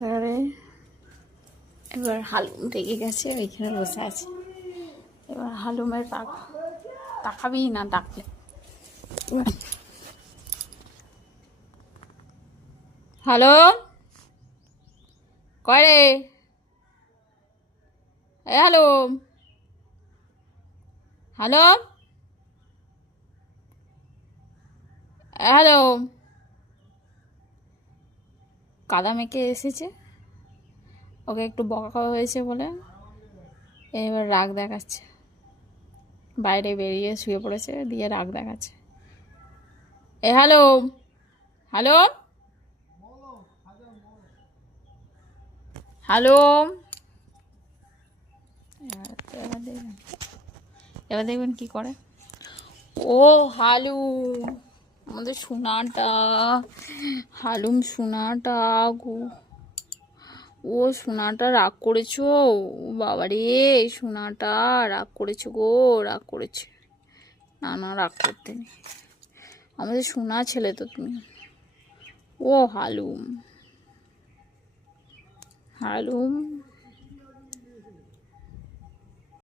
এবারে এবার হালুম রেগে গেছে, ওইখানে বসে আছে। এবার হালুমের তাকাবি না ডাকলে। হ্যালো, কয় রে? হ্যালো হ্যালো হ্যালো, কাদা মেখে এসেছে, ওকে একটু বকা খাওয়া হয়েছে বলে এবার রাগ দেখাচ্ছে। বাইরে বেরিয়ে শুয়ে পড়েছে, দিয়ে রাগ দেখাচ্ছে। হ্যালো হ্যালো হ্যালো, এবার দেখবেন কি করে। ও হালুম, আমাদের সোনাটা, হালুম সোনাটা গো, ও সোনাটা রাগ করেছো? বাবারে, সোনাটা রাগ করেছো গো, রাগ করেছে। না না, রাগ করতে নেই, আমাদের সোনা ছেলে তো তুমি। ও হালুম, হালুম